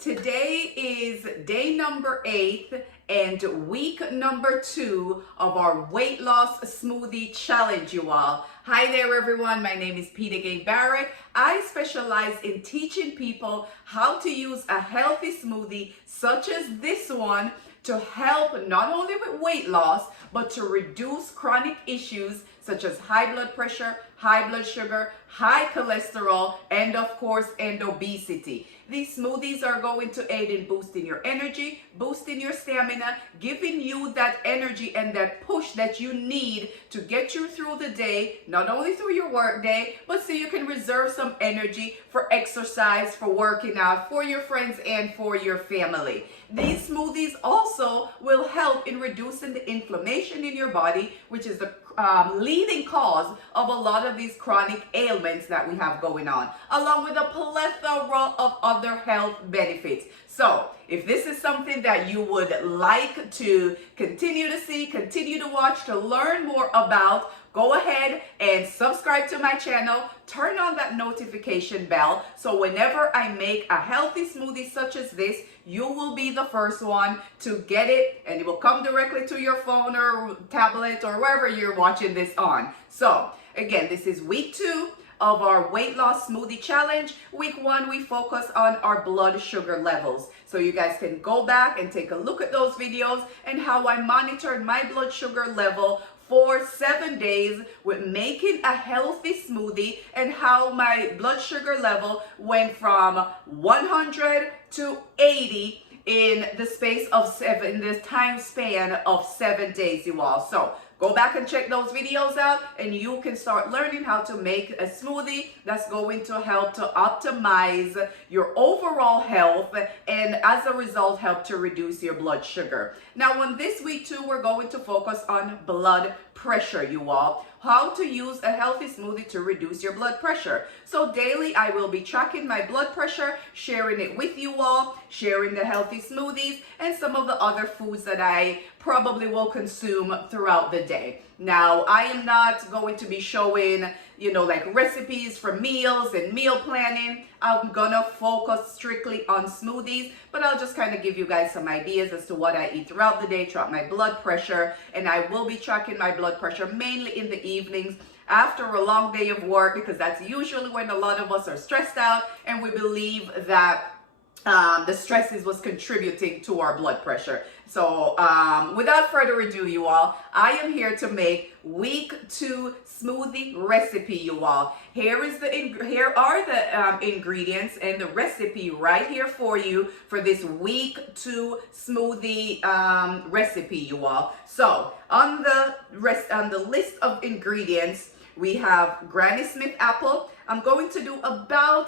Today is day number 8 and week number 2 of our weight loss smoothie challenge, you all. Hi there, everyone. My name is Peter Gay Barrett. I specialize in teaching people how to use a healthy smoothie such as this one to help not only with weight loss, but to reduce chronic issues such as high blood pressure, high blood sugar, high cholesterol, and of course, obesity. These smoothies are going to aid in boosting your energy, boosting your stamina, giving you that energy and that push that you need to get you through the day, not only through your work day, but so you can reserve some energy for exercise, for working out, for your friends, and for your family. These smoothies also will help in reducing the inflammation in your body, which is the leading cause of a lot of these chronic ailments that we have going on, along with a plethora of other health benefits. So if this is something that you would like to continue to see, continue to watch, to learn more about, go ahead and subscribe to my channel, turn on that notification bell, so whenever I make a healthy smoothie such as this, you will be the first one to get it, and it will come directly to your phone or tablet or wherever you're watching this on. So again, this is week 2 of our weight loss smoothie challenge. Week 1, we focus on our blood sugar levels. So you guys can go back and take a look at those videos and how I monitored my blood sugar level for 7 days with making a healthy smoothie, and how my blood sugar level went from 100 to 80 in the space of this time span of 7 days, you all. So go back and check those videos out, and you can start learning how to make a smoothie that's going to help to optimize your overall health, and as a result, help to reduce your blood sugar. Now, on this week too, we're going to focus on blood pressure, you all. How to use a healthy smoothie to reduce your blood pressure. So daily, I will be tracking my blood pressure, sharing it with you all, sharing the healthy smoothies, and some of the other foods that I probably will consume throughout the day. Now, I am not going to be showing, like recipes for meals and meal planning. I'm gonna focus strictly on smoothies, but I'll just kind of give you guys some ideas as to what I eat throughout the day, track my blood pressure, and I will be tracking my blood pressure mainly in the evenings after a long day of work, because that's usually when a lot of us are stressed out and we believe that the stress is what's contributing to our blood pressure. So without further ado, you all, I am here to make week 2 smoothie recipe, you all. Here are the ingredients and the recipe right here for you for this week 2 smoothie recipe, you all. So on the list of ingredients, we have Granny Smith apple. I'm going to do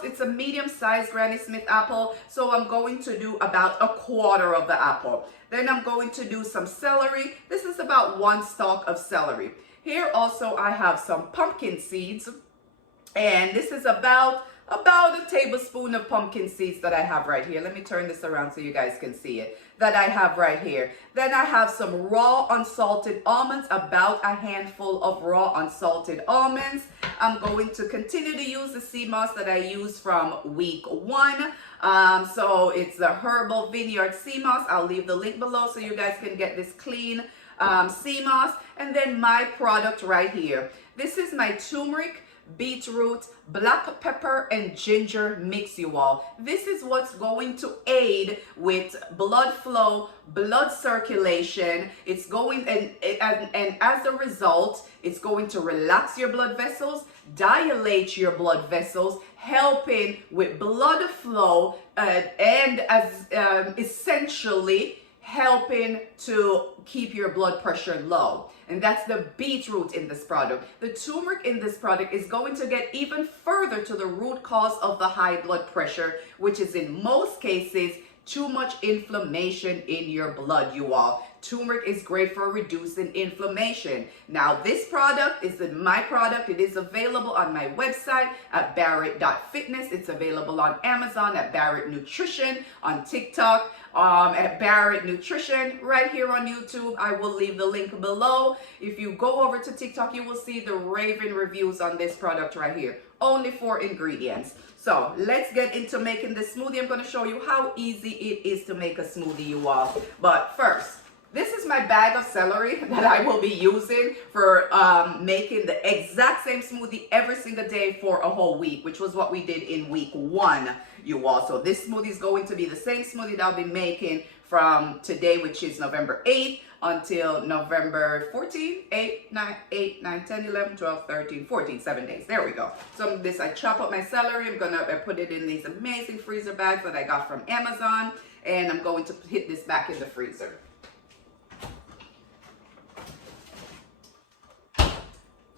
it's a medium-sized Granny Smith apple, so I'm going to do about a quarter of the apple. Then I'm going to do some celery. This is about 1 stalk of celery. Here also I have some pumpkin seeds, and this is about a tablespoon of pumpkin seeds that I have right here. Let me turn this around so you guys can see it, that I have right here. Then I have some raw unsalted almonds, about a handful of raw unsalted almonds. I'm going to continue to use the sea moss that I used from week 1. So it's the Herbal Vineyard sea moss. I'll leave the link below so you guys can get this clean sea moss. And then my product right here. This is my turmeric, beetroot, black pepper, and ginger mix, you all. This is what's going to aid with blood flow, blood circulation. It's going and as a result, it's going to relax your blood vessels, dilate your blood vessels, helping with blood flow, and as essentially helping to keep your blood pressure low. And that's the beetroot in this product. The turmeric in this product is going to get even further to the root cause of the high blood pressure, which is in most cases too much inflammation in your blood, you all. Turmeric is great for reducing inflammation. Now, this product is my product. It is available on my website at barrett.fitness. It's available on Amazon at Barrett Nutrition, on TikTok at Barrett Nutrition, right here on YouTube. I will leave the link below. If you go over to TikTok, you will see the raving reviews on this product right here. only 4 ingredients. So let's get into making this smoothie. I'm going to show you how easy it is to make a smoothie, you all. But first, this is my bag of celery that I will be using for making the exact same smoothie every single day for a whole week, which was what we did in week 1, you all. So this smoothie is going to be the same smoothie that I'll be making from today, which is November 8th, until November 14th, 8, 9, 10, 11, 12, 13, 14, 7 days. There we go. So this, I chop up my celery. I'm going to put it in these amazing freezer bags that I got from Amazon. And I'm going to hit this back in the freezer.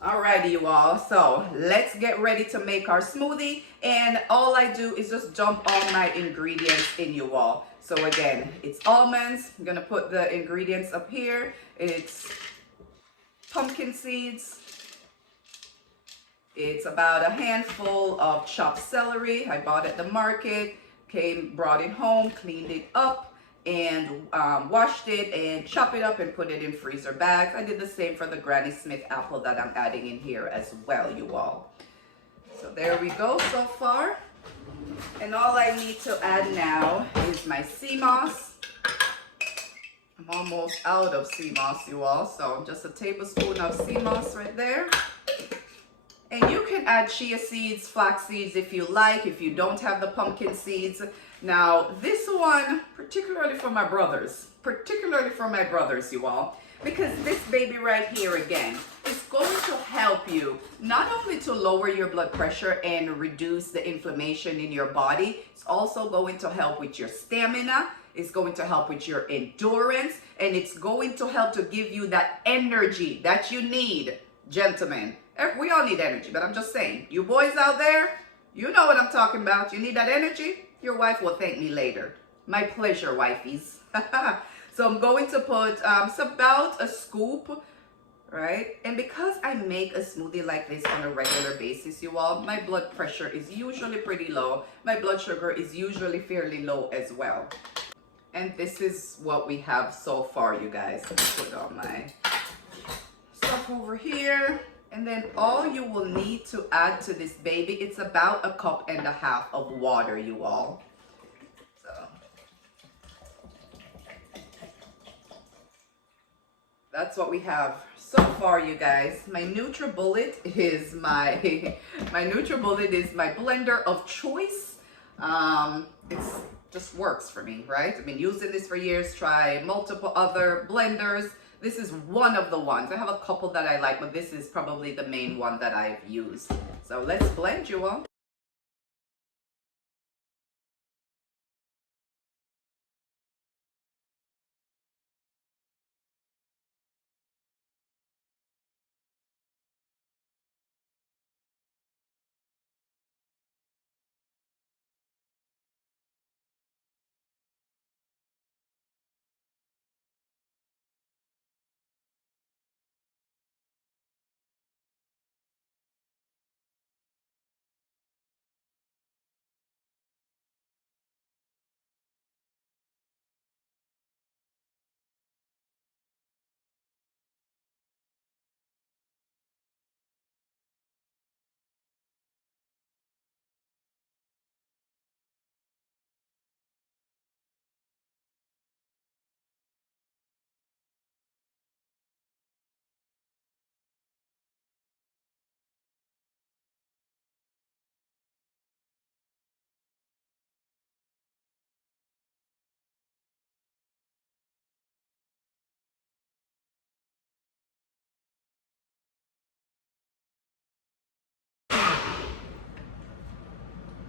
Alrighty, you all, so let's get ready to make our smoothie, and all I do is just dump all my ingredients in, you all. So again, it's almonds. I'm gonna put the ingredients up here. It's pumpkin seeds. It's about a handful of chopped celery I bought at the market, brought it home, cleaned it up, and washed it and chop it up and put it in freezer bags. I did the same for the Granny Smith apple that I'm adding in here as well, you all. So there we go so far. And all I need to add now is my sea moss. I'm almost out of sea moss, you all. So just a tablespoon of sea moss right there. And you can add chia seeds, flax seeds if you like, if you don't have the pumpkin seeds. Now, this one, particularly for my brothers, you all, because this baby right here again is going to help you not only to lower your blood pressure and reduce the inflammation in your body, it's also going to help with your stamina, it's going to help with your endurance, and it's going to help to give you that energy that you need, gentlemen. We all need energy, but I'm just saying, you boys out there, you know what I'm talking about. You need that energy? Your wife will thank me later. My pleasure, wifeys. So I'm going to put it's about a scoop, right? And because I make a smoothie like this on a regular basis, you all, my blood pressure is usually pretty low. My blood sugar is usually fairly low as well. And this is what we have so far, you guys. Put all my stuff over here. And then all you will need to add to this baby, it's about 1.5 cups of water, you all. So that's what we have so far, you guys. My NutriBullet is my NutriBullet is my blender of choice. It's just works for me, right? I've been using this for years. Try multiple other blenders. This is one of the ones. I have a couple that I like, but this is probably the main one that I've used. So let's blend, you all.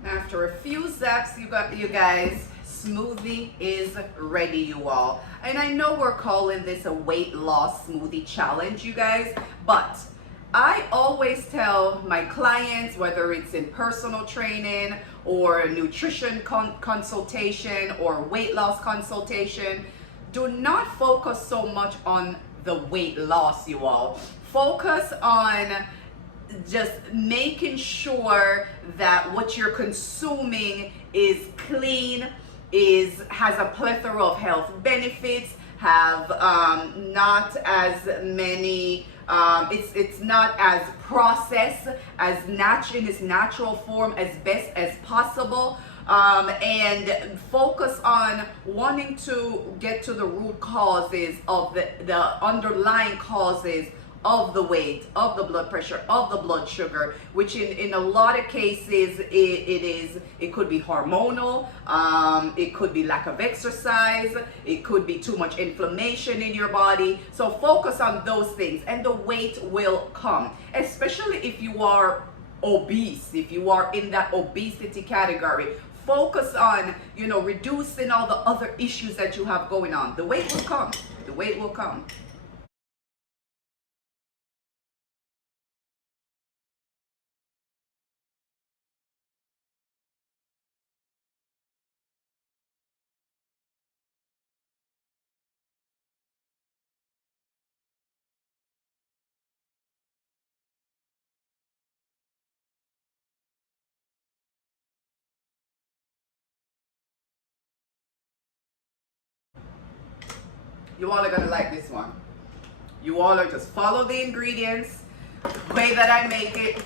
After a few zaps, you guys, smoothie is ready, you all. And I know we're calling this a weight loss smoothie challenge, you guys, but I always tell my clients, whether it's in personal training or a nutrition consultation or weight loss consultation, do not focus so much on the weight loss, you all. Focus on just making sure that what you're consuming is clean, has a plethora of health benefits, have not as many It's not as processed, as in its natural form as best as possible. And focus on wanting to get to the root causes of the underlying causes of the weight, of the blood pressure, of the blood sugar, which in a lot of cases it could be hormonal, it could be lack of exercise, it could be too much inflammation in your body. So focus on those things and the weight will come, especially if you are obese, if you are in that obesity category. Focus on, reducing all the other issues that you have going on. The weight will come. The weight will come. You all are gonna like this one. You all are just follow the ingredients, the way that I make it.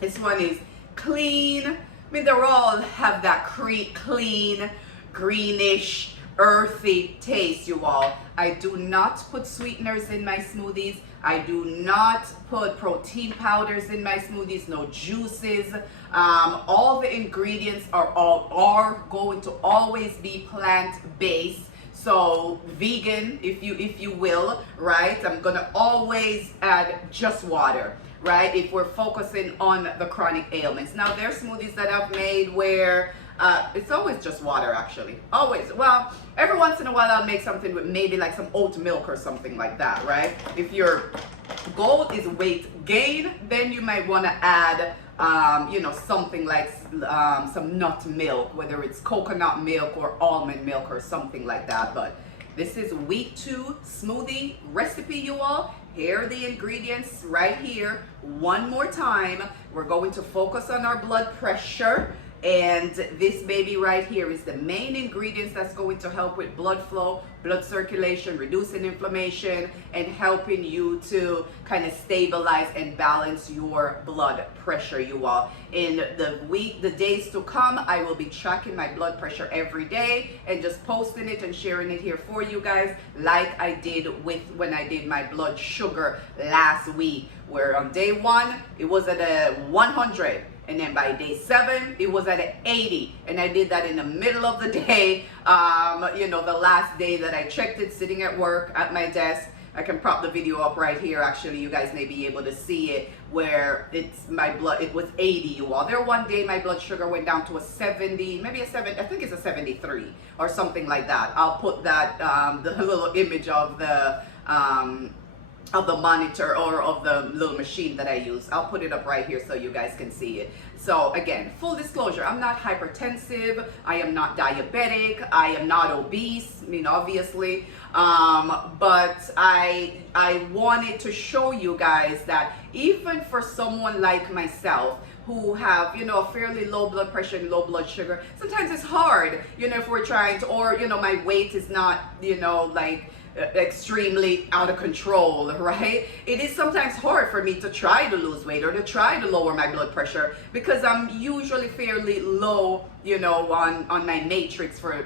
This one is clean. I mean, they're all have that clean, greenish, earthy taste, you all. I do not put sweeteners in my smoothies. I do not put protein powders in my smoothies, no juices. All the ingredients are going to always be plant-based. So vegan, if you will, right? I'm gonna always add just water, right? If we're focusing on the chronic ailments. Now there's smoothies that I've made where it's always just water, actually. Always. Well, every once in a while I'll make something with maybe like some oat milk or something like that, right? If your goal is weight gain, then you might want to add something like some nut milk, whether it's coconut milk or almond milk or something like that. But this is week 2 smoothie recipe, you all. Here are the ingredients right here. One more time, we're going to focus on our blood pressure. And this baby right here is the main ingredients that's going to help with blood flow, blood circulation, reducing inflammation, and helping you to kind of stabilize and balance your blood pressure, you all. In the days to come, I will be tracking my blood pressure every day and just posting it and sharing it here for you guys, like I did when I did my blood sugar last week, where on day 1, it was at a 100. And then by day 7, it was at an 80. And I did that in the middle of the day. The last day that I checked it, sitting at work at my desk. I can prop the video up right here. Actually, you guys may be able to see it, where it was 80, you all. There one day my blood sugar went down to a 70, maybe a 7, I think it's a 73 or something like that. I'll put that, the little image of the monitor or of the little machine that I use. I'll put it up right here so you guys can see it. So again, full disclosure, I'm not hypertensive, I am not diabetic, I am not obese, obviously, but I wanted to show you guys that even for someone like myself, who have, a fairly low blood pressure and low blood sugar, sometimes it's hard, if we're trying to, or, my weight is not, extremely out of control, right? It is sometimes hard for me to try to lose weight or to try to lower my blood pressure, because I'm usually fairly low, on my matrix for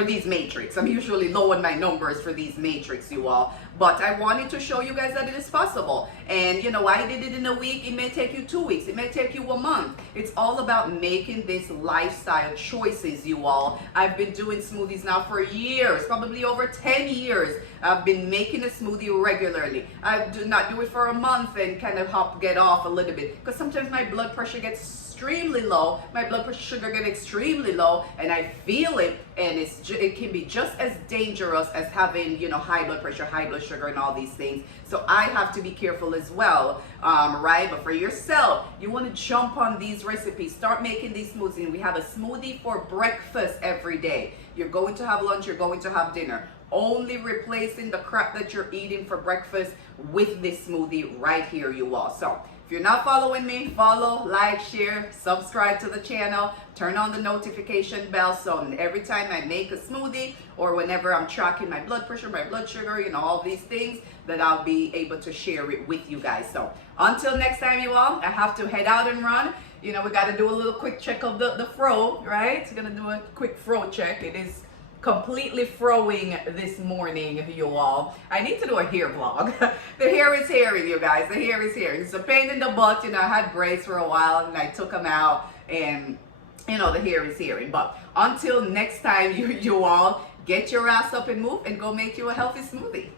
these matrix. I'm usually low on my numbers for these matrix, you all. But I wanted to show you guys that it is possible. And I did it in a week. It may take you 2 weeks. It may take you a month. It's all about making this lifestyle choices, you all. I've been doing smoothies now for years, probably over 10 years. I've been making a smoothie regularly. I do not do it for a month and kind of get off a little bit, because sometimes my blood pressure gets extremely low, my blood pressure sugar get extremely low, and I feel it, and it can be just as dangerous as having high blood pressure, high blood sugar, and all these things. So I have to be careful as well, right? But for yourself, you want to jump on these recipes, start making these smoothies. And we have a smoothie for breakfast every day. You're going to have lunch, you're going to have dinner. Only replacing the crap that you're eating for breakfast with this smoothie right here, you all. So If you're not following me, follow, like, share, subscribe to the channel, turn on the notification bell so every time I make a smoothie or whenever I'm tracking my blood pressure, my blood sugar, all these things, that I'll be able to share it with you guys. So until next time, you all, I have to head out and run. We got to do a little quick check of the fro, right? Gonna do a quick fro check. It is completely froing this morning, you all. I need to do a hair vlog. The hair is hairing, you guys. The hair is hairing. It's a pain in the butt. I had braids for a while and I took them out, and the hair is hairing. But until next time, you all, get your ass up and move and go make you a healthy smoothie.